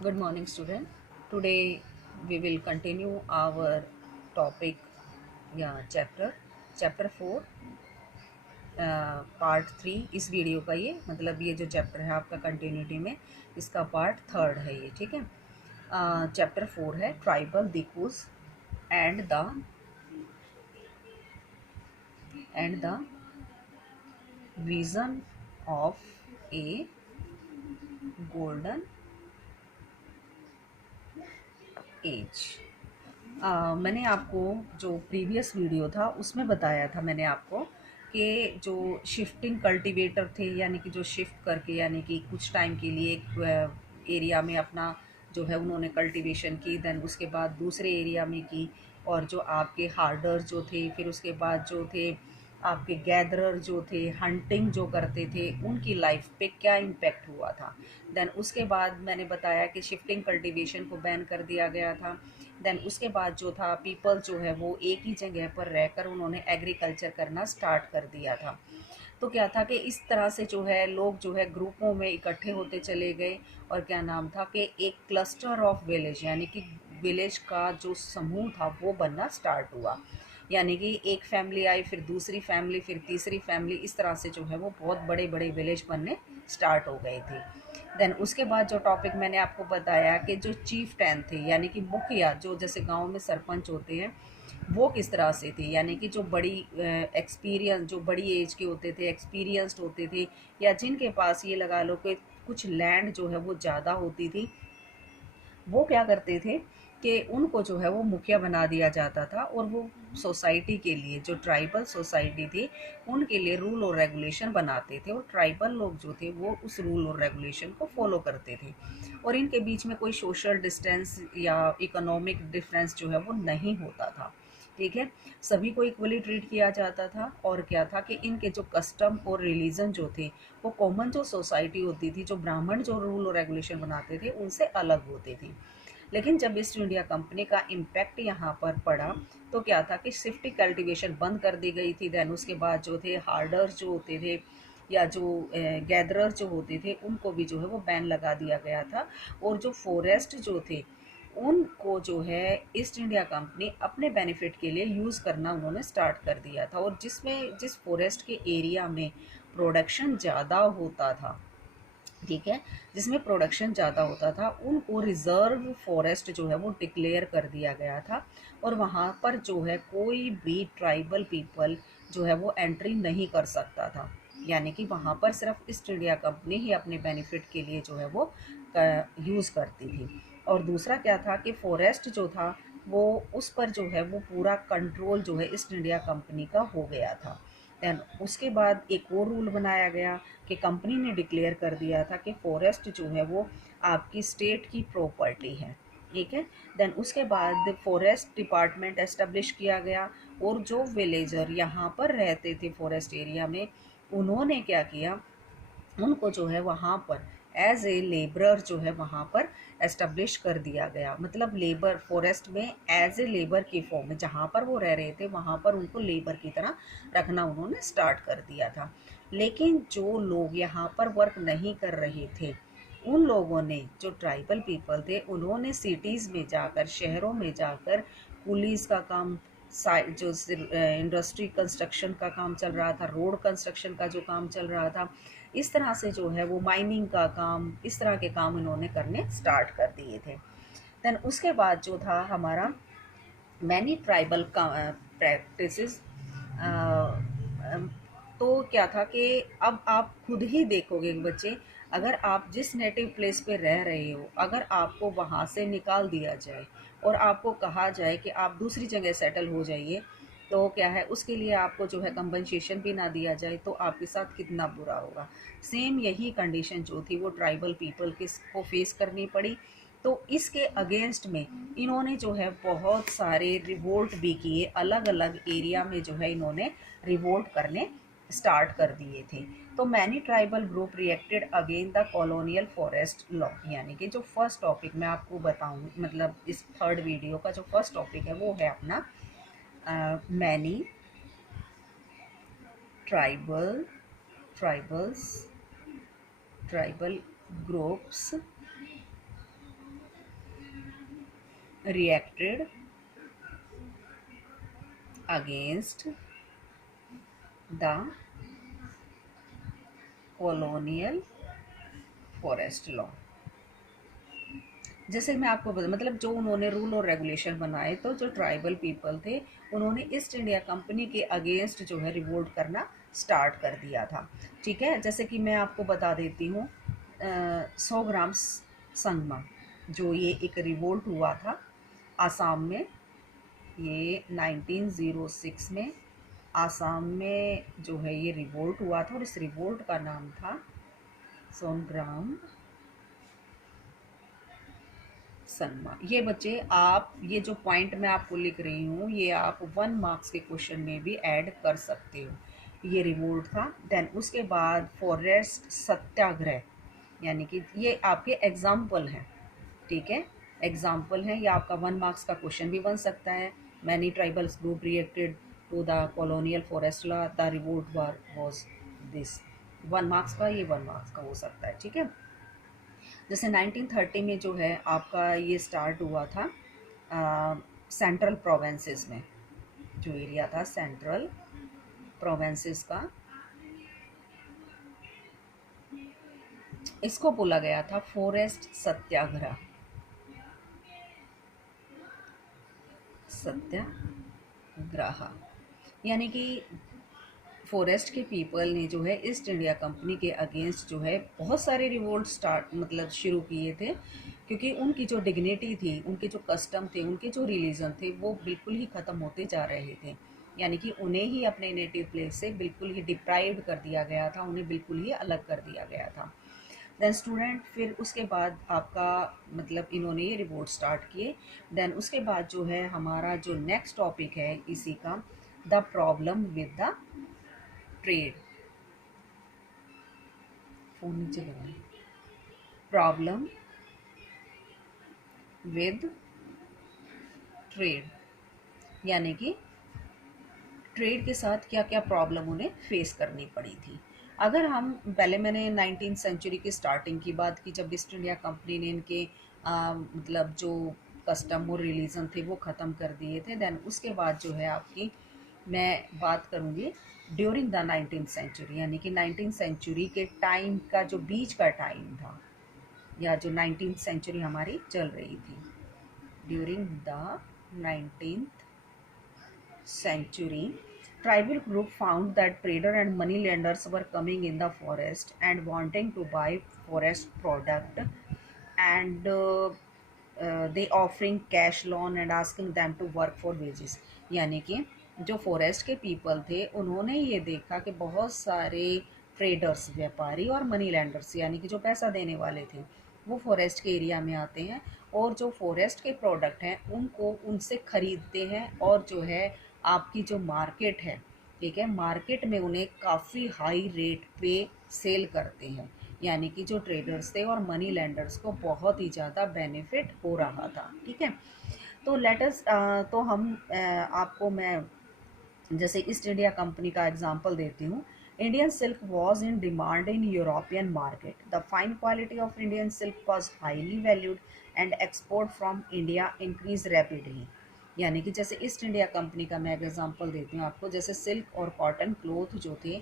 Good morning, student. Today we will continue our topic, chapter 4, part 3। इस video का ये मतलब ये जो चैप्टर है आपका कंटिन्यूटी में इसका पार्ट 3 है ये, ठीक है। चैप्टर 4 है tribal dikus and the end the vision of A golden age. मैंने आपको जो प्रीवियस वीडियो था उसमें बताया था मैंने आपको कि जो शिफ्टिंग कल्टीवेटर थे, यानी कि जो शिफ्ट करके यानी कि कुछ टाइम के लिए एक एरिया में अपना जो है उन्होंने कल्टीवेशन की, देन उसके बाद दूसरे एरिया में की। और जो आपके हार्डर जो थे, फिर उसके बाद जो थे आपके गैदरर जो थे, हंटिंग जो करते थे, उनकी लाइफ पे क्या इम्पेक्ट हुआ था। देन उसके बाद मैंने बताया कि शिफ्टिंग कल्टीवेशन को बैन कर दिया गया था। देन उसके बाद जो था पीपल जो है वो एक ही जगह पर रहकर उन्होंने एग्रीकल्चर करना स्टार्ट कर दिया था। तो क्या था कि इस तरह से जो है लोग जो है ग्रुपों में इकट्ठे होते चले गए। और क्या नाम था कि एक क्लस्टर ऑफ विलेज, यानी कि विलेज का जो समूह था वो बनना स्टार्ट हुआ। यानी कि एक फैमिली आई, फिर दूसरी फैमिली, फिर तीसरी फैमिली, इस तरह से जो है वो बहुत बड़े बड़े विलेज बनने स्टार्ट हो गए थे। देन उसके बाद जो टॉपिक मैंने आपको बताया कि जो चीफ टैन थे, यानी कि मुखिया, जो जैसे गांव में सरपंच होते हैं, वो किस तरह से थे। यानी कि जो बड़ी एक्सपीरियंस, जो बड़ी एज के होते थे, एक्सपीरियंस्ड होते थे, या जिनके पास ये लगा लो कि कुछ लैंड जो है वो ज़्यादा होती थी, वो क्या करते थे कि उनको जो है वो मुखिया बना दिया जाता था। और वो सोसाइटी के लिए, जो ट्राइबल सोसाइटी थी, उनके लिए रूल और रेगुलेशन बनाते थे। और ट्राइबल लोग जो थे वो उस रूल और रेगुलेशन को फॉलो करते थे। और इनके बीच में कोई सोशल डिस्टेंस या इकोनॉमिक डिफरेंस जो है वो नहीं होता था, ठीक है। सभी को इक्वली ट्रीट किया जाता था। और क्या था कि इनके जो कस्टम और रिलीजन जो थे, वो कॉमन जो सोसाइटी होती थी, जो ब्राह्मण जो रूल और रेगुलेशन बनाते थे, उनसे अलग होते थे। लेकिन जब ईस्ट इंडिया कंपनी का इम्पैक्ट यहाँ पर पड़ा, तो क्या था कि शिफ्टिंग कल्टीवेशन बंद कर दी गई थी। देन उसके बाद जो थे हार्डर्स जो होते थे, या जो गैदरर जो होते थे, उनको भी जो है वो बैन लगा दिया गया था। और जो फॉरेस्ट जो थे, उनको जो है ईस्ट इंडिया कंपनी अपने बेनिफिट के लिए यूज़ करना उन्होंने स्टार्ट कर दिया था। और जिस फॉरेस्ट के एरिया में प्रोडक्शन ज़्यादा होता था, ठीक है, जिसमें प्रोडक्शन ज़्यादा होता था, उनको रिज़र्व फॉरेस्ट जो है वो डिक्लेयर कर दिया गया था। और वहाँ पर जो है कोई भी ट्राइबल पीपल जो है वो एंट्री नहीं कर सकता था। यानी कि वहाँ पर सिर्फ ईस्ट इंडिया कंपनी ही अपने बेनिफिट के लिए जो है वो यूज़ करती थी। और दूसरा क्या था कि फॉरेस्ट जो था वो, उस पर जो है वो पूरा कंट्रोल जो है ईस्ट इंडिया कंपनी का हो गया था। देन उसके बाद एक और रूल बनाया गया कि कंपनी ने डिक्लेयर कर दिया था कि फॉरेस्ट जो है वो आपकी स्टेट की प्रॉपर्टी है, ठीक है। देन उसके बाद फॉरेस्ट डिपार्टमेंट एस्टेब्लिश किया गया। और जो विलेजर यहाँ पर रहते थे फॉरेस्ट एरिया में, उन्होंने क्या किया, उनको जो है वहाँ पर एज ए लेबरर जो है वहाँ पर एस्टेब्लिश कर दिया गया। मतलब लेबर फॉरेस्ट में एज ए लेबर की फॉर्म में, जहाँ पर वो रह रहे थे वहाँ पर उनको लेबर की तरह रखना उन्होंने स्टार्ट कर दिया था। लेकिन जो लोग यहाँ पर वर्क नहीं कर रहे थे, उन लोगों ने, जो ट्राइबल पीपल थे, उन्होंने सिटीज़ में जाकर, शहरों में जाकर पुलिस का काम, जो इंडस्ट्री कंस्ट्रक्शन का काम चल रहा था, रोड कंस्ट्रक्शन का जो काम चल रहा था, इस तरह से जो है वो माइनिंग का काम, इस तरह के काम इन्होंने करने स्टार्ट कर दिए थे। देन उसके बाद जो था हमारा मैनी ट्राइबल प्रैक्टिसेस। तो क्या था कि अब आप खुद ही देखोगे बच्चे, अगर आप जिस नेटिव प्लेस पे रह रहे हो, अगर आपको वहाँ से निकाल दिया जाए और आपको कहा जाए कि आप दूसरी जगह सेटल हो जाइए, तो क्या है, उसके लिए आपको जो है कंपनसेशन भी ना दिया जाए, तो आपके साथ कितना बुरा होगा। सेम यही कंडीशन जो थी वो ट्राइबल पीपल को फेस करनी पड़ी। तो इसके अगेंस्ट में इन्होंने जो है बहुत सारे रिवोल्ट भी किए, अलग अलग एरिया में जो है इन्होंने रिवोल्ट करने स्टार्ट कर दिए थे। तो many tribal group reacted again the colonial forest law. यानी कि जो फर्स्ट टॉपिक मैं आपको बताऊं, मतलब इस थर्ड वीडियो का जो फर्स्ट टॉपिक है वो है अपना many tribal tribals tribal groups reacted against the colonial forest law। जैसे मैं आपको बता मतलब जो उन्होंने रूल और रेगुलेशन बनाए तो जो ट्राइबल पीपल थे उन्होंने ईस्ट इंडिया कंपनी के अगेंस्ट जो है रिवोल्ट करना स्टार्ट कर दिया था। ठीक है, जैसे कि मैं आपको बता देती हूँ 100 ग्राम संगमा जो ये एक रिवोल्ट हुआ था आसाम में, ये 1906 में आसाम में जो है ये रिवोल्ट हुआ था और इस रिवोल्ट का नाम था सोनग्राम सनमा। ये बच्चे आप ये जो पॉइंट मैं आपको लिख रही हूँ ये आप 1 मार्क्स के क्वेश्चन में भी ऐड कर सकते हो। ये रिवोल्ट था। देन उसके बाद फॉरेस्ट सत्याग्रह, यानी कि ये आपके एग्जाम्पल हैं। ठीक है, एग्जाम्पल हैं, ये आपका 1 मार्क्स का क्वेश्चन भी बन सकता है। Many tribals group reacted to the colonial forest law, the revolt was this. 1 marks का, ये 1 मार्क्स का हो सकता है। ठीक है, जैसे 1930 में जो है आपका ये स्टार्ट हुआ था सेंट्रल प्रोवेंसेस में, जो एरिया था सेंट्रल प्रोवेंसेस का, इसको बोला गया था फॉरेस्ट सत्याग्रह। सत्याग्रह यानी कि फॉरेस्ट के पीपल ने जो है ईस्ट इंडिया कंपनी के अगेंस्ट जो है बहुत सारे रिवोल्ट स्टार्ट मतलब शुरू किए थे, क्योंकि उनकी जो डिग्निटी थी, उनके जो कस्टम थे, उनके जो रिलीजन थे वो बिल्कुल ही ख़त्म होते जा रहे थे। यानी कि उन्हें ही अपने नेटिव प्लेस से बिल्कुल ही डिप्राइव्ड कर दिया गया था, उन्हें बिल्कुल ही अलग कर दिया गया था। देन स्टूडेंट फिर उसके बाद आपका मतलब इन्होंने ये रिवोल्ट स्टार्ट किए। देन उसके बाद जो है हमारा जो नेक्स्ट टॉपिक है इसी का, the problem with the trade. Phone नीचे लगाए। प्रॉब्लम विद ट्रेड यानी कि ट्रेड के साथ क्या क्या प्रॉब्लम उन्हें फेस करनी पड़ी थी। अगर हम पहले मैंने 19th सेंचुरी की स्टार्टिंग की बात की, जब ईस्ट इंडिया कंपनी ने इनके मतलब जो कस्टम और रिलीजन थे वो ख़त्म कर दिए थे। देन उसके बाद जो है आपकी मैं बात करूँगी ड्यूरिंग द 19th सेंचुरी, यानी कि 19th सेंचुरी के टाइम का जो बीच का टाइम था, या जो 19th सेंचुरी हमारी चल रही थी। During the 19th century, tribal group found that trader and money lenders were coming in the forest and wanting to buy forest product, and they offering cash loan and asking them to work for wages। यानी कि जो forest के people थे उन्होंने ये देखा कि बहुत सारे ट्रेडर्स, व्यापारी और मनी लैंडर्स यानी कि जो पैसा देने वाले थे वो फॉरेस्ट के एरिया में आते हैं और जो फॉरेस्ट के प्रोडक्ट हैं उनको उनसे ख़रीदते हैं और जो है आपकी जो मार्केट है, ठीक है, मार्केट में उन्हें काफ़ी हाई रेट पे सेल करते हैं। यानी कि जो ट्रेडर्स थे और मनी लैंडर्स को बहुत ही ज़्यादा बेनिफिट हो रहा था। ठीक है, तो लेटस तो हम आपको मैं जैसे ईस्ट इंडिया कंपनी का एग्जांपल देती हूँ। Indian silk was in demand in European market. The fine quality of Indian silk was highly valued and export from India increase rapidly. यानी कि जैसे ईस्ट इंडिया कंपनी का मैं एग्जांपल देती हूँ आपको, जैसे सिल्क और कॉटन क्लोथ जो थे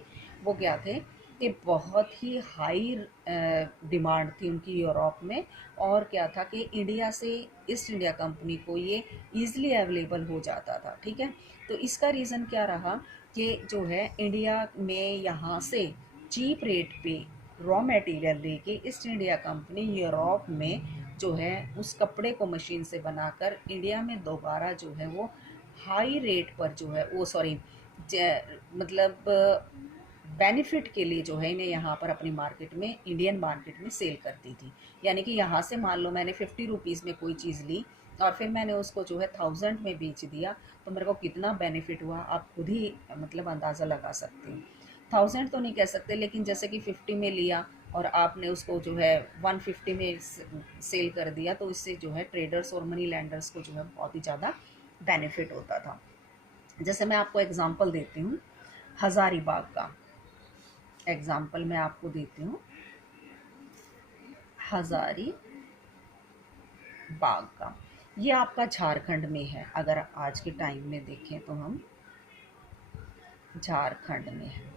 वो क्या थे कि बहुत ही हाई डिमांड थी उनकी यूरोप में, और क्या था कि इंडिया से ईस्ट इंडिया कंपनी को ये ईज़िली अवेलेबल हो जाता था। ठीक है, तो इसका रीज़न क्या रहा कि जो है इंडिया में यहाँ से चीप रेट पे रॉ मटेरियल लेके ईस्ट इंडिया कंपनी यूरोप में जो है उस कपड़े को मशीन से बनाकर इंडिया में दोबारा जो है वो हाई रेट पर जो है वो सॉरी मतलब बेनिफिट के लिए जो है इन्हें यहाँ पर अपनी मार्केट में, इंडियन मार्केट में सेल करती थी। यानी कि यहाँ से मान लो मैंने 50 रुपीज़ में कोई चीज़ ली और फिर मैंने उसको जो है 1000 में बेच दिया, तो मेरे को कितना बेनिफिट हुआ आप खुद ही मतलब अंदाज़ा लगा सकते हो। 1000 तो नहीं कह सकते, लेकिन जैसे कि 50 में लिया और आपने उसको जो है 150 में सेल कर दिया, तो इससे जो है ट्रेडर्स और मनी लैंडर्स को जो है बहुत ही ज़्यादा बेनिफिट होता था। जैसे मैं आपको एग्जांपल देती हूँ हज़ारीबाग का, एग्जांपल मैं आपको देती हूँ हज़ारीबाग का। ये आपका झारखंड में है। अगर आज के टाइम में देखें तो हम झारखंड में है।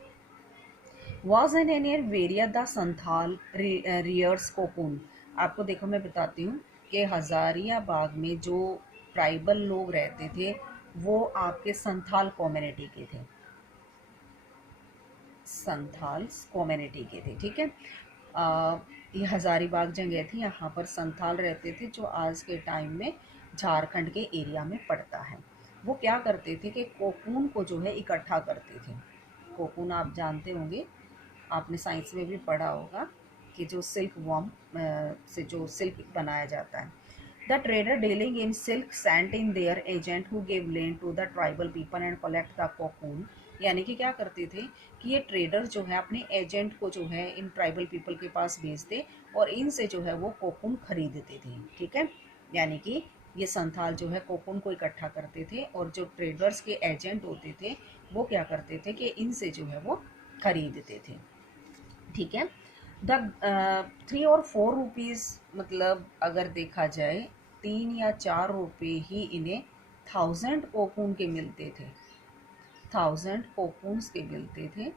वॉज एन एनियर वेरिया द संथाल रियर्स कोकून। आपको देखो मैं बताती हूँ कि हजारियाबाग में जो ट्राइबल लोग रहते थे वो आपके संथाल कम्युनिटी के थे, संथाल्स कम्युनिटी के थे। ठीक है। ये हजारीबाग जगह थी, यहाँ पर संथाल रहते थे जो आज के टाइम में झारखंड के एरिया में पड़ता है। वो क्या करते थे कि कोकून को जो है इकट्ठा करते थे। कोकून आप जानते होंगे, आपने साइंस में भी पढ़ा होगा कि जो सिल्क वॉर्म से जो सिल्क बनाया जाता है। The trader dealing in silk sent in their agent who give land to the tribal people and collect the cocoon. यानी कि क्या करते थे कि ये ट्रेडर जो है अपने एजेंट को जो है इन ट्राइबल पीपल के पास भेजते और इनसे जो है वो कोकून खरीदते थे। ठीक है। यानी कि ये संथाल जो है कोकून को इकट्ठा करते थे और जो ट्रेडर्स के एजेंट होते थे वो क्या करते थे कि इनसे जो है वो खरीदते थे। ठीक है। द 3 और 4 रुपीज़, मतलब अगर देखा जाए 3 या 4 रुपये ही इन्हें 1000 कोकून के मिलते थे, 1000 कोकून्स के मिलते थे।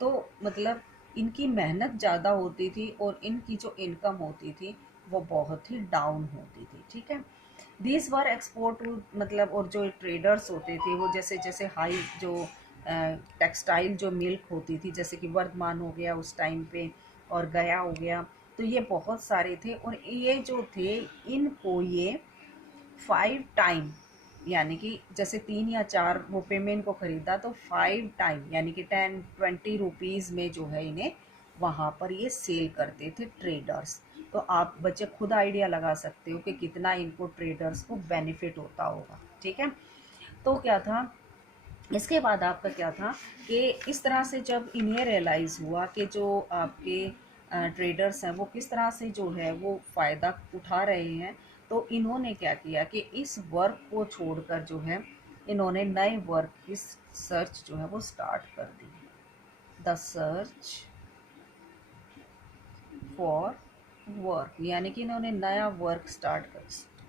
तो मतलब इनकी मेहनत ज़्यादा होती थी और इनकी जो इनकम होती थी वो बहुत ही डाउन होती थी। ठीक है। दीज वर एक्सपोर्ट टू, मतलब और जो ट्रेडर्स होते थे वो जैसे जैसे हाई जो टेक्सटाइल जो मिल्क होती थी, जैसे कि वर्धमान हो गया उस टाइम पे और गया हो गया, तो ये बहुत सारे थे और ये जो थे इनको ये 5 टाइम, यानी कि जैसे 3 या 4 रुपये में इनको ख़रीदा तो 5 टाइम यानी कि 10-20 रुपीज़ में जो है इन्हें वहाँ पर ये सेल करते थे ट्रेडर्स। तो आप बच्चे खुद आइडिया लगा सकते हो कि कितना इनको ट्रेडर्स को बेनिफिट होता होगा। ठीक है। तो क्या था, इसके बाद आपका क्या था कि इस तरह से जब इन्हें रियलाइज़ हुआ कि जो आपके ट्रेडर्स हैं वो किस तरह से जो है वो फ़ायदा उठा रहे हैं, तो इन्होंने क्या किया कि इस वर्क को छोड़कर जो है इन्होंने नए वर्क की सर्च जो है वो स्टार्ट कर दी। द सर्च फॉर वर्क, यानी कि इन्होंने नया वर्क स्टार्ट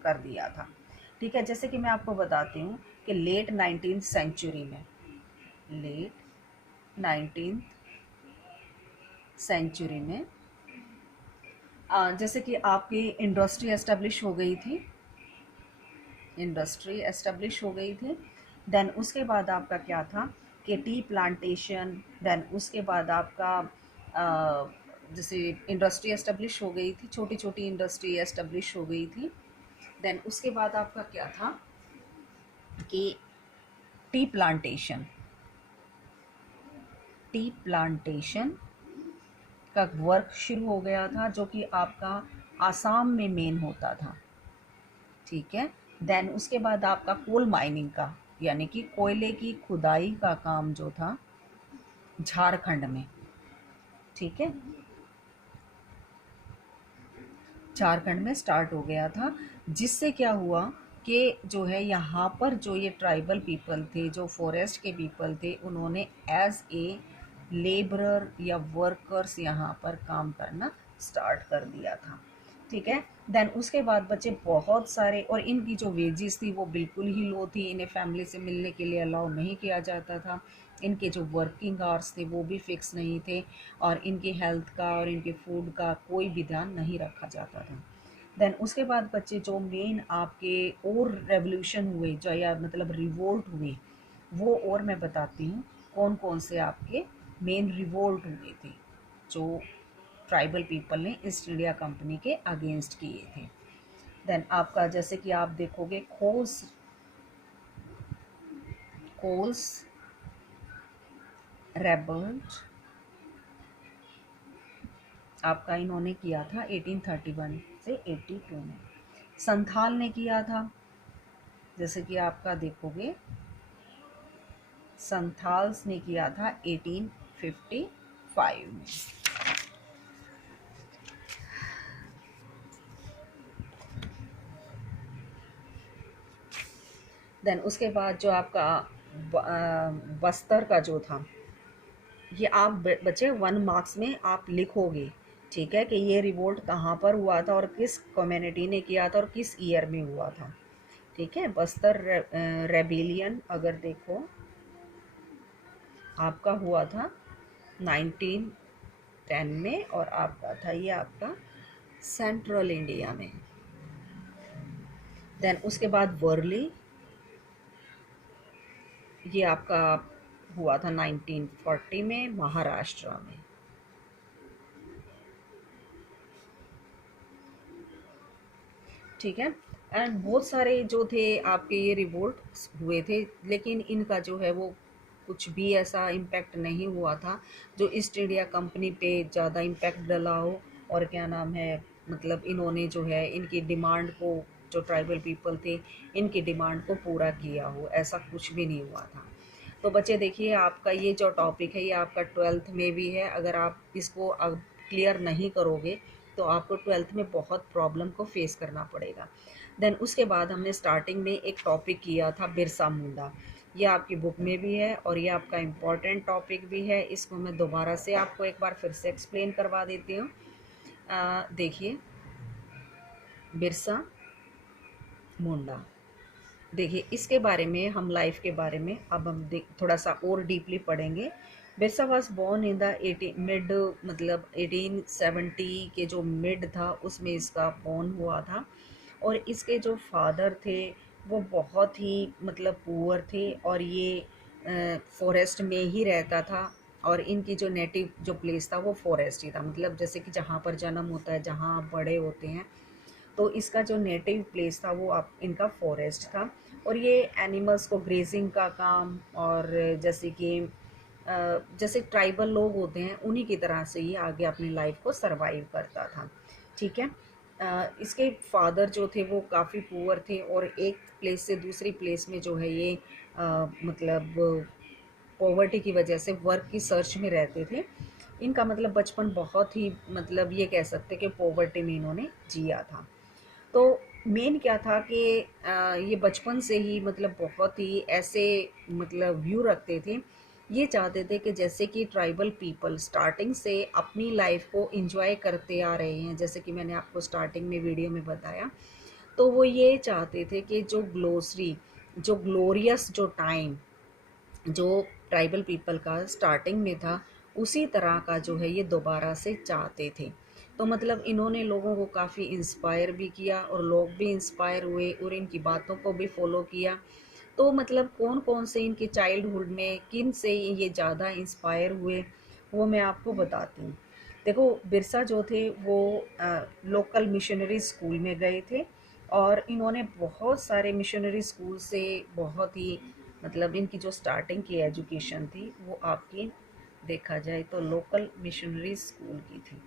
कर दिया था। ठीक है। जैसे कि मैं आपको बताती हूँ कि लेट 19th सेंचुरी में, लेट 19th सेंचुरी में जैसे कि आपकी इंडस्ट्री एस्टेब्लिश हो गई थी, इंडस्ट्री एस्टेब्लिश हो गई थी। देन उसके बाद आपका क्या था कि टी प्लांटेशन, देन उसके बाद आपका जैसे इंडस्ट्री एस्टेब्लिश हो गई थी, छोटी छोटी इंडस्ट्री एस्टेब्लिश हो गई थी। देन उसके बाद आपका क्या था कि टी प्लांटेशन, टी प्लांटेशन का वर्क शुरू हो गया था जो कि आपका आसाम में मेन होता था। ठीक है। देन उसके बाद आपका कोल माइनिंग का, यानी कि कोयले की खुदाई का काम जो था झारखंड में। ठीक है। झारखंड में स्टार्ट हो गया था, जिससे क्या हुआ कि जो है यहाँ पर जो ये ट्राइबल पीपल थे, जो फॉरेस्ट के पीपल थे, उन्होंने एज ए लेबरर या वर्कर्स यहाँ पर काम करना स्टार्ट कर दिया था। ठीक है। देन उसके बाद बच्चे बहुत सारे, और इनकी जो वेजेस थी वो बिल्कुल ही लो थी, इन्हें फैमिली से मिलने के लिए अलाउ नहीं किया जाता था। इनके जो वर्किंग आवर्स थे वो भी फिक्स नहीं थे और इनकी हेल्थ का और इनके फूड का कोई भी ध्यान नहीं रखा जाता था। देन उसके बाद बच्चे जो मेन आपके और रेवोल्यूशन हुए जो, या मतलब रिवोल्ट हुए, वो और मैं बताती हूँ कौन कौन से आपके मेन रिवोल्ट हुए थे जो ट्राइबल पीपल ने ईस्ट इंडिया कंपनी के अगेंस्ट किए थे। देन आपका जैसे कि आप देखोगे कोल्स रेबल्ट आपका इन्होंने किया था 1831 से 82 में। संथाल ने किया था, जैसे कि आपका देखोगे संथाल्स ने किया था 1855 में। देन उसके बाद जो आपका बस्तर का जो था, ये आप बच्चे 1 मार्क्स में आप लिखोगे ठीक है, कि ये रिवोल्ट कहाँ पर हुआ था और किस कम्युनिटी ने किया था और किस ईयर में हुआ था। ठीक है, बस्तर रेबिलियन अगर देखो आपका हुआ था 1910 में, और आपका था ये आपका सेंट्रल इंडिया में। देन उसके बाद वर्ली, ये आपका हुआ था 1940 में महाराष्ट्र में। ठीक है, एंड बहुत सारे जो थे आपके ये रिवोल्ट हुए थे, लेकिन इनका जो है वो कुछ भी ऐसा इम्पैक्ट नहीं हुआ था जो ईस्ट इंडिया कंपनी पे ज़्यादा इम्पैक्ट डला हो, और क्या नाम है, मतलब इन्होंने जो है इनकी डिमांड को, जो ट्राइबल पीपल थे, इनकी डिमांड को पूरा किया हो, ऐसा कुछ भी नहीं हुआ था। तो बच्चे देखिए, आपका ये जो टॉपिक है ये आपका 12th में भी है। अगर आप इसको अब क्लियर नहीं करोगे तो आपको 12th में बहुत प्रॉब्लम को फेस करना पड़ेगा। देन उसके बाद हमने स्टार्टिंग में एक टॉपिक किया था बिरसा मुंडा। ये आपकी बुक में भी है और ये आपका इम्पॉर्टेंट टॉपिक भी है। इसको मैं दोबारा से आपको एक बार फिर से एक्सप्लेन करवा देती हूँ। देखिए, बिरसा मुंडा, देखिए इसके बारे में हम लाइफ के बारे में अब हम थोड़ा सा और डीपली पढ़ेंगे। Birsa was born in the 80 mid, मतलब 1870 के जो मिड था उसमें इसका बोर्न हुआ था। और इसके जो फादर थे वो बहुत ही मतलब पुअर थे, और ये फॉरेस्ट में ही रहता था। और इनकी जो नेटिव जो प्लेस था वो फॉरेस्ट ही था, मतलब जैसे कि जहाँ पर जन्म होता है, जहाँ आप बड़े होते हैं, तो इसका जो नेटिव प्लेस था वो आप इनका फॉरेस्ट था। और ये एनिमल्स को ग्रेजिंग का काम, और जैसे कि जैसे ट्राइबल लोग होते हैं उन्हीं की तरह से ये आगे अपनी लाइफ को सरवाइव करता था। ठीक है, इसके फादर जो थे वो काफ़ी पुअर थे, और एक प्लेस से दूसरी प्लेस में जो है ये मतलब पॉवर्टी की वजह से वर्क की सर्च में रहते थे। इनका मतलब बचपन बहुत ही, मतलब ये कह सकते कि पॉवर्टी में इन्होंने जिया था। तो मेन क्या था कि ये बचपन से ही मतलब बहुत ही ऐसे मतलब व्यू रखते थे। ये चाहते थे कि जैसे कि ट्राइबल पीपल स्टार्टिंग से अपनी लाइफ को एंजॉय करते आ रहे हैं, जैसे कि मैंने आपको स्टार्टिंग में वीडियो में बताया। तो वो ये चाहते थे कि जो ग्लोसरी, जो ग्लोरियस जो टाइम जो ट्राइबल पीपल का स्टार्टिंग में था, उसी तरह का जो है ये दोबारा से चाहते थे। तो मतलब इन्होंने लोगों को काफ़ी इंस्पायर भी किया, और लोग भी इंस्पायर हुए और इनकी बातों को भी फॉलो किया। तो मतलब कौन कौन से इनके चाइल्डहुड में किन से ये ज़्यादा इंस्पायर हुए, वो मैं आपको बताती हूँ। देखो, बिरसा जो थे वो लोकल मिशनरी स्कूल में गए थे, और इन्होंने बहुत सारे मिशनरी स्कूल से बहुत ही, मतलब इनकी जो स्टार्टिंग की एजुकेशन थी वो आपकी देखा जाए तो लोकल मिशनरी स्कूल की थी।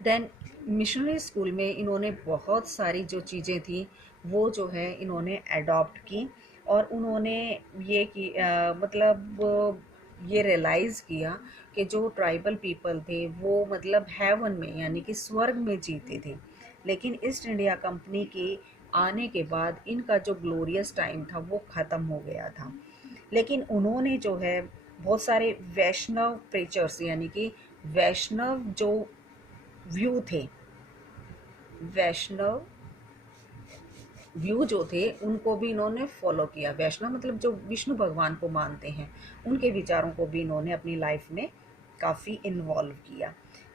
देन मिशनरी स्कूल में इन्होंने बहुत सारी जो चीज़ें थी वो जो है इन्होंने अडॉप्ट की, और उन्होंने ये कि मतलब ये रियलाइज़ किया कि जो ट्राइबल पीपल थे वो मतलब हेवन में, यानी कि स्वर्ग में जीते थे। लेकिन ईस्ट इंडिया कंपनी के आने के बाद इनका जो ग्लोरियस टाइम था वो ख़त्म हो गया था। लेकिन उन्होंने जो है बहुत सारे वैष्णव प्रेचर्स, यानी कि वैष्णव जो व्यू थे, वैष्णव व्यू जो थे उनको भी इन्होंने फॉलो किया। वैष्णव मतलब जो विष्णु भगवान को मानते हैं, उनके विचारों को भी इन्होंने अपनी लाइफ में काफ़ी इन्वॉल्व किया।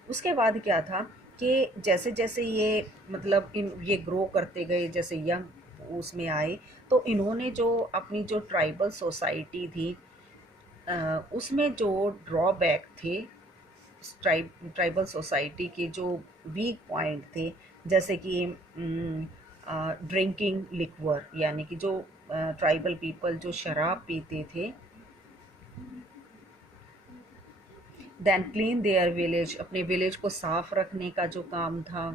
उसके बाद क्या था कि जैसे जैसे ये मतलब इन ये ग्रो करते गए, जैसे यंग उसमें आए, तो इन्होंने जो अपनी जो ट्राइबल सोसाइटी थी उसमें जो ड्रॉबैक थे, ट्राइबल सोसाइटी के जो वीक पॉइंट थे, जैसे कि ड्रिंकिंग लिक्वर, यानी कि जो ट्राइबल पीपल जो शराब पीते थे। देन क्लीन देयर विलेज, अपने विलेज को साफ रखने का जो काम था।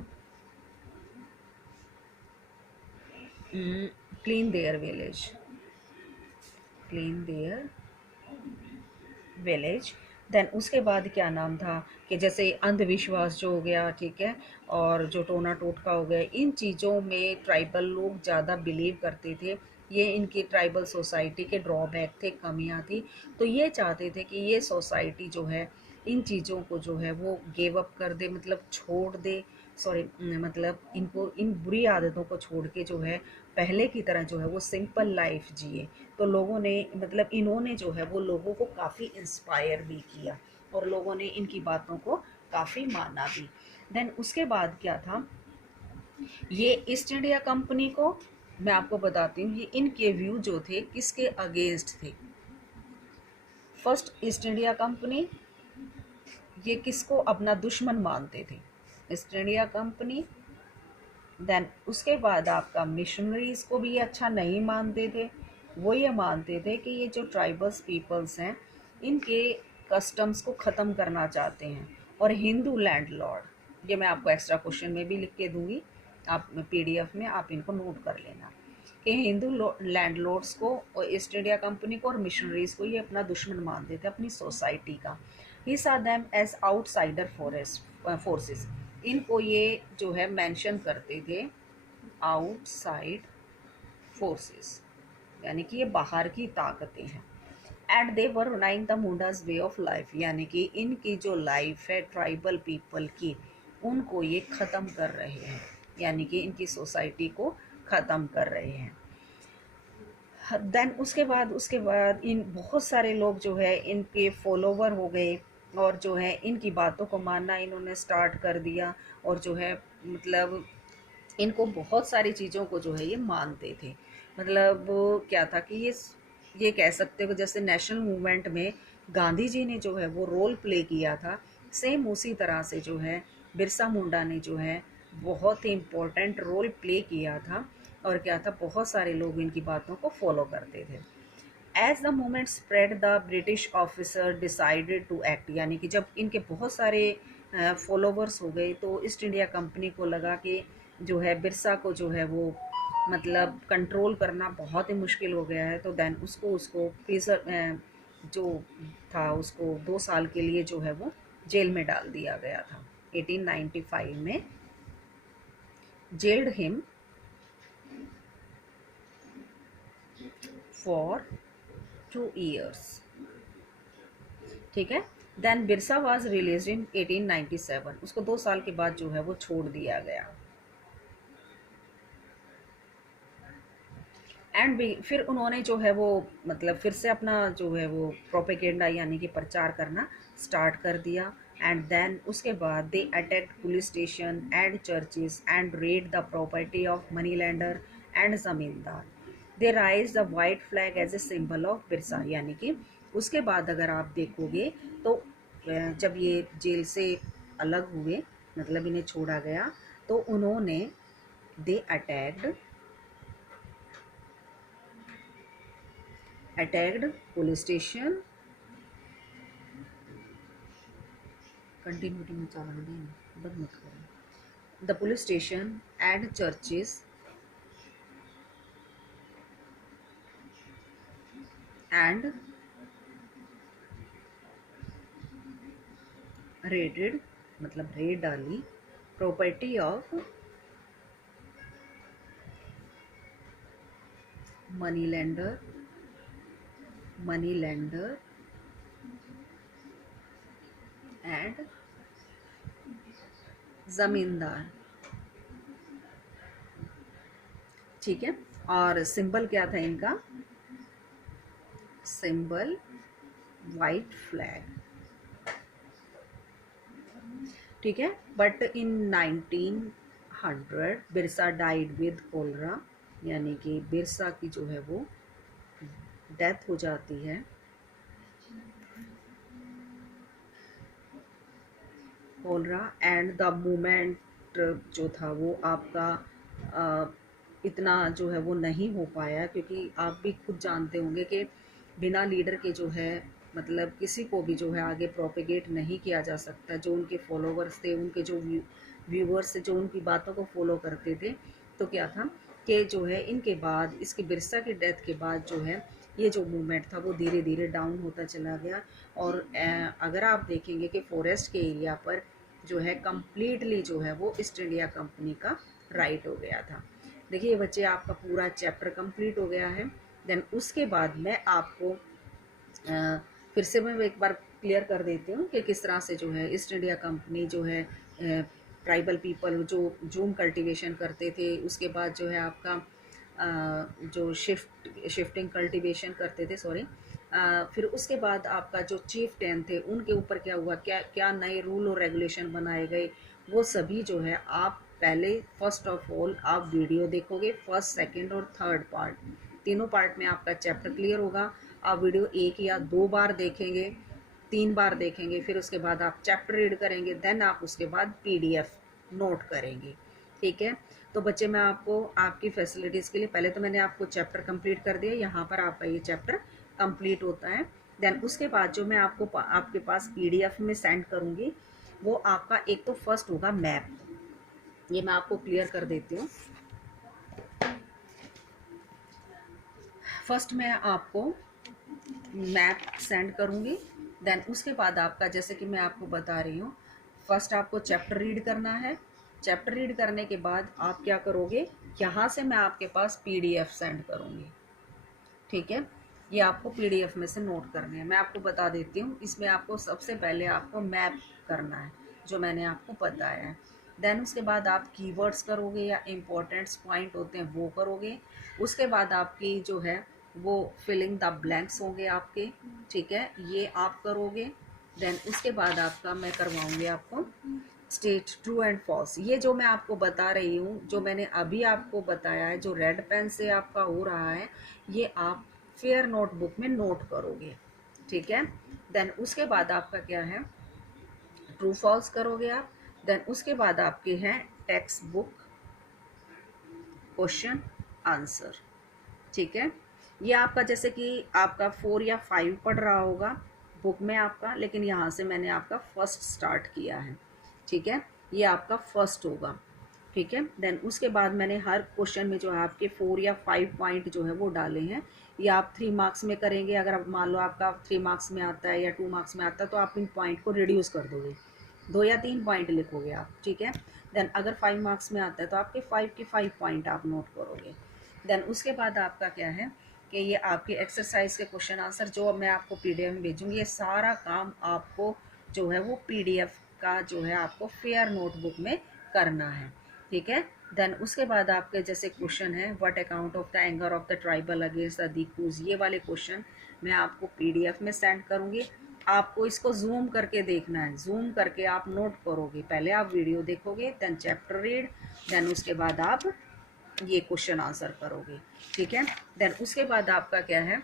Clean their village, clean their village. Then उसके बाद क्या नाम था कि जैसे अंधविश्वास जो हो गया, ठीक है, और जो टोना टोटका हो गया, इन चीज़ों में ट्राइबल लोग ज़्यादा बिलीव करते थे ये इनकी ट्राइबल सोसाइटी के ड्रॉबैक थे, कमियां थी। तो ये चाहते थे कि ये सोसाइटी जो है इन चीज़ों को जो है वो गिव अप कर दे, मतलब छोड़ दे, सॉरी, मतलब इनको इन बुरी आदतों को छोड़ के जो है पहले की तरह जो है वो सिंपल लाइफ जिए। तो लोगों ने, मतलब इन्होंने जो है वो लोगों को काफ़ी इंस्पायर भी किया और लोगों ने इनकी बातों को काफ़ी माना भी। देन उसके बाद क्या था, ये ईस्ट इंडिया कंपनी को, मैं आपको बताती हूँ, ये इनके व्यू जो थे किसके अगेंस्ट थे। फर्स्ट, ईस्ट इंडिया कंपनी ये किसको अपना दुश्मन मानते थे, ईस्ट इंडिया कंपनी। देन उसके बाद आपका मिशनरीज को भी ये अच्छा नहीं मानते थे। वो ये मानते थे कि ये जो ट्राइबल्स पीपल्स हैं इनके कस्टम्स को ख़त्म करना चाहते हैं। और हिंदू लैंडलॉर्ड, ये मैं आपको एक्स्ट्रा क्वेश्चन में भी लिख के दूंगी, आप पीडीएफ में आप इनको नोट कर लेना कि हिंदू लैंडलॉर्ड्स को और ईस्ट इंडिया कंपनी को और मिशनरीज को ये अपना दुश्मन मानते थे अपनी सोसाइटी का। ही सा दैम एज आउटसाइडर फोर्सेस, इनको ये जो है मेंशन करते थे आउटसाइड फोर्सेस, यानी कि ये बाहर की ताकतें हैं। And they were रुइनिंग the Mundas way of life, यानी कि इनकी जो लाइफ है ट्राइबल पीपल की, उनको ये ख़त्म कर रहे हैं, यानी कि इनकी सोसाइटी को ख़त्म कर रहे हैं। देन उसके बाद इन बहुत सारे लोग जो है इनके फॉलोवर हो गए और जो है इनकी बातों को मानना इन्होंने स्टार्ट कर दिया। और जो है मतलब इनको बहुत सारी चीज़ों को जो है ये मानते थे। मतलब क्या था कि ये कह सकते हो जैसे नेशनल मूवमेंट में गांधी जी ने जो है वो रोल प्ले किया था, सेम उसी तरह से जो है बिरसा मुंडा ने जो है बहुत ही इम्पोर्टेंट रोल प्ले किया था। और क्या था, बहुत सारे लोग इनकी बातों को फॉलो करते थे। As the movement spread the British officer decided to act, यानी कि जब इनके बहुत सारे फॉलोवर्स हो गए तो ईस्ट इंडिया कंपनी को लगा कि जो है बिरसा को जो है वो मतलब कंट्रोल करना बहुत ही मुश्किल हो गया है। तो देन उसको प्रिजर जो था उसको 2 साल के लिए जो है वो जेल में डाल दिया गया था। 1895 में जेल्ड हिम फॉर 2 years। ठीक है। Then Birsa was release in 1897, उसको 2 साल के बाद जो है वो छोड़ दिया गया। एंड फिर उन्होंने जो है वो मतलब फिर से अपना जो है वो प्रोपेगेंडा यानी कि प्रचार करना स्टार्ट कर दिया। एंड देन उसके बाद they attacked police station and churches and raid the property of money lender and zamindar. They raise the white flag as a symbol of Birsa, यानी कि उसके बाद अगर आप देखोगे तो जब ये जेल से अलग हुए, मतलब इन्हें छोड़ा गया, तो उन्होंने they attacked police station, continuity में चालू देना बंद मत करो, the police station and churches and raided, मतलब रेड डाली, property of money lender and zamindar. ठीक है। और सिंबल क्या था इनका, सिंबल वाइट फ्लैग। ठीक है। But in 1900 Birsa died with cholera, यानी कि बिरसा की जो है वो डेथ हो जाती है कोलरा। एंड द मूवमेंट जो था वो आपका इतना जो है वो नहीं हो पाया, क्योंकि आप भी खुद जानते होंगे कि बिना लीडर के जो है मतलब किसी को भी जो है आगे प्रोपेगेट नहीं किया जा सकता। जो उनके फॉलोवर्स थे, उनके जो व्यूवर्स थे, जो उनकी बातों को फॉलो करते थे, तो क्या था कि जो है इनके बाद, इसकी बिरसा की डेथ के बाद जो है ये जो मूवमेंट था वो धीरे धीरे डाउन होता चला गया। और अगर आप देखेंगे कि फॉरेस्ट के एरिया पर जो है कम्प्लीटली जो है वो ईस्ट इंडिया कंपनी का राइट हो गया था। देखिए बच्चे, आपका पूरा चैप्टर कंप्लीट हो गया है। देन उसके बाद मैं आपको फिर से मैं एक बार क्लियर कर देती हूँ कि किस तरह से जो है ईस्ट इंडिया कंपनी जो है ट्राइबल पीपल जो जूम कल्टीवेशन करते थे, उसके बाद जो है आपका जो शिफ्टिंग कल्टीवेशन करते थे, सॉरी। फिर उसके बाद आपका जो चीफ टेन थे उनके ऊपर क्या हुआ, क्या क्या नए रूल और रेगुलेशन बनाए गए, वो सभी जो है आप पहले फर्स्ट ऑफ ऑल आप वीडियो देखोगे, फर्स्ट सेकंड और थर्ड पार्ट, तीनों पार्ट में आपका चैप्टर क्लियर होगा। आप वीडियो 1 या 2 बार देखेंगे, 3 बार देखेंगे, फिर उसके बाद आप चैप्टर रीड करेंगे, देन आप उसके बाद पीडीएफ नोट करेंगे। ठीक है। तो बच्चे, मैं आपको आपकी फैसिलिटीज़ के लिए पहले तो मैंने आपको चैप्टर कंप्लीट कर दिया, यहाँ पर आपका ये चैप्टर कंप्लीट होता है। देन उसके बाद जो मैं आपको आपके पास पीडीएफ में सेंड करूँगी, वो आपका एक तो फर्स्ट होगा मैप। ये मैं आपको क्लियर कर देती हूँ। फर्स्ट मैं आपको मैप सेंड करूँगी। देन उसके बाद आपका, जैसे कि मैं आपको बता रही हूँ, फर्स्ट आपको चैप्टर रीड करना है। चैप्टर रीड करने के बाद आप क्या करोगे, यहाँ से मैं आपके पास पीडीएफ सेंड करूँगी। ठीक है। ये आपको पीडीएफ में से नोट करने हैं। मैं आपको बता देती हूँ, इसमें आपको सबसे पहले आपको मैप करना है, जो मैंने आपको बताया है। देन उसके बाद आप कीवर्ड्स करोगे या इम्पोर्टेंट्स पॉइंट होते हैं वो करोगे। उसके बाद आपकी जो है वो फिलिंग द ब्लैंक्स होंगे आपके। ठीक है, ये आप करोगे। देन उसके बाद आपका मैं करवाऊँगी आपको स्टेट ट्रू एंड फॉल्स। ये जो मैं आपको बता रही हूँ, जो मैंने अभी आपको बताया है, जो रेड पेन से आपका हो रहा है, ये आप फेयर नोटबुक में नोट करोगे। ठीक है। देन उसके बाद आपका क्या है, ट्रू फॉल्स करोगे आप। देन उसके बाद आपके हैं टेक्स्ट बुक क्वेश्चन आंसर। ठीक है। ये आपका जैसे कि आपका 4 या 5 पढ़ रहा होगा बुक में आपका, लेकिन यहाँ से मैंने आपका फर्स्ट स्टार्ट किया है। ठीक है, ये आपका फर्स्ट होगा। ठीक है। देन उसके बाद मैंने हर क्वेश्चन में जो है आपके 4 या 5 पॉइंट जो है वो डाले हैं। ये आप 3 मार्क्स में करेंगे। अगर आप मान लो आपका 3 मार्क्स में आता है या 2 मार्क्स में आता है, तो आप इन पॉइंट को रिड्यूस कर दोगे, 2 या 3 पॉइंट लिखोगे आप। ठीक है। देन अगर 5 मार्क्स में आता है तो आपके 5 के 5 पॉइंट आप नोट करोगे। देन उसके बाद आपका क्या है कि ये आपके एक्सरसाइज के क्वेश्चन आंसर जो मैं आपको पीडीएफ में भेजूँगी, ये सारा काम आपको जो है वो पीडीएफ का जो है आपको फेयर नोटबुक में करना है। ठीक है। देन उसके बाद आपके जैसे क्वेश्चन है, what account of the anger of the tribal against the dikus, ये वाले क्वेश्चन मैं आपको पीडीएफ में सेंड करूँगी। आपको इसको जूम करके देखना है, जूम करके आप नोट करोगे। पहले आप वीडियो देखोगे, देन चैप्टर रीड, देन उसके बाद आप ये क्वेश्चन आंसर करोगे। ठीक है। देन उसके बाद आपका क्या है,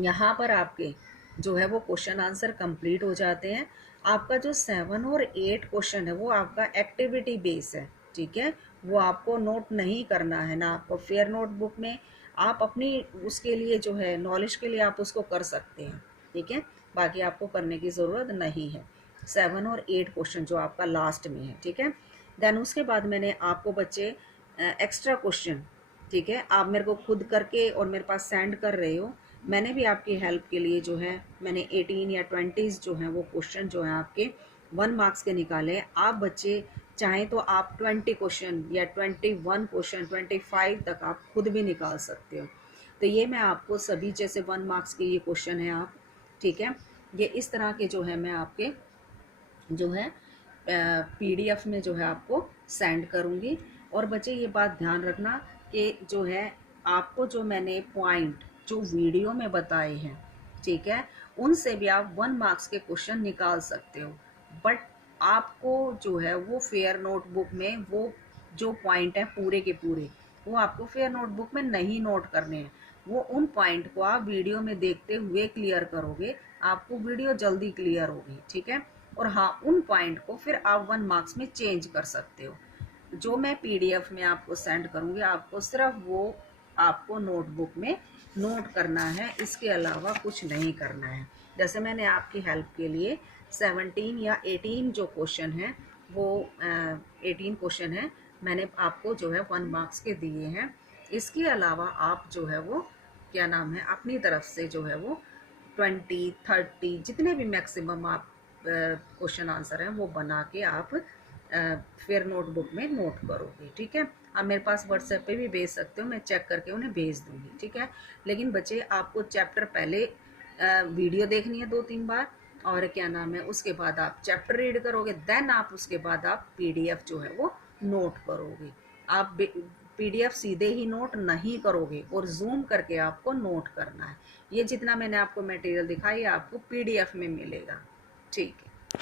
यहाँ पर आपके जो है वो क्वेश्चन आंसर कंप्लीट हो जाते हैं। आपका जो 7 और 8 क्वेश्चन है वो आपका एक्टिविटी बेस है। ठीक है, वो आपको नोट नहीं करना है ना, आपको फेयर नोटबुक में आप अपनी उसके लिए जो है नॉलेज के लिए आप उसको कर सकते हैं। ठीक है, बाकी आपको करने की ज़रूरत नहीं है। 7 और 8 क्वेश्चन जो आपका लास्ट में है। ठीक है। देन उसके बाद मैंने आपको बच्चे एक्स्ट्रा क्वेश्चन, ठीक है, आप मेरे को खुद करके और मेरे पास सेंड कर रहे हो, मैंने भी आपकी हेल्प के लिए जो है मैंने 18 या 20 जो हैं वो क्वेश्चन जो हैं आपके 1 मार्क्स के निकाले हैं। आप बच्चे चाहें तो आप 20 क्वेश्चन या 21 क्वेश्चन 25 तक आप खुद भी निकाल सकते हो। तो ये मैं आपको सभी जैसे 1 मार्क्स के ये क्वेश्चन हैं आप, ठीक है, ये इस तरह के जो है मैं आपके जो है पीडीएफ में जो है आपको सेंड करूँगी। और बच्चे ये बात ध्यान रखना कि जो है आपको जो मैंने पॉइंट जो वीडियो में बताए हैं, ठीक है, उनसे भी आप 1 मार्क्स के क्वेश्चन निकाल सकते हो। बट आपको जो है वो फेयर नोटबुक में वो जो पॉइंट है पूरे के पूरे वो आपको फेयर नोटबुक में नहीं नोट करने हैं। वो उन पॉइंट को आप वीडियो में देखते हुए क्लियर करोगे, आपको वीडियो जल्दी क्लियर होगी। ठीक है। और हाँ, उन पॉइंट को फिर आप 1 मार्क्स में चेंज कर सकते हो। जो मैं पीडीएफ में आपको सेंड करूँगी, आपको सिर्फ वो आपको नोटबुक में नोट करना है, इसके अलावा कुछ नहीं करना है। जैसे मैंने आपकी हेल्प के लिए 17 या 18 जो क्वेश्चन हैं वो 18 क्वेश्चन हैं, मैंने आपको जो है 1 मार्क्स के दिए हैं। इसके अलावा आप जो है वो क्या नाम है अपनी तरफ से जो है वो 20 30 जितने भी मैक्सिमम आप क्वेश्चन आंसर हैं वो बना के आप फिर नोटबुक में नोट करोगे। ठीक है। आप मेरे पास व्हाट्सएप पे भी भेज सकते हो, मैं चेक करके उन्हें भेज दूँगी, ठीक है। लेकिन बच्चे आपको चैप्टर पहले वीडियो देखनी है 2-3 बार, और क्या नाम है, उसके बाद आप चैप्टर रीड करोगे, देन आप उसके बाद आप पीडीएफ जो है वो नोट करोगे। आप पीडीएफ सीधे ही नोट नहीं करोगे और जूम करके आपको नोट करना है। ये जितना मैंने आपको मटेरियल दिखाया आपको पीडीएफ में मिलेगा, ठीक है।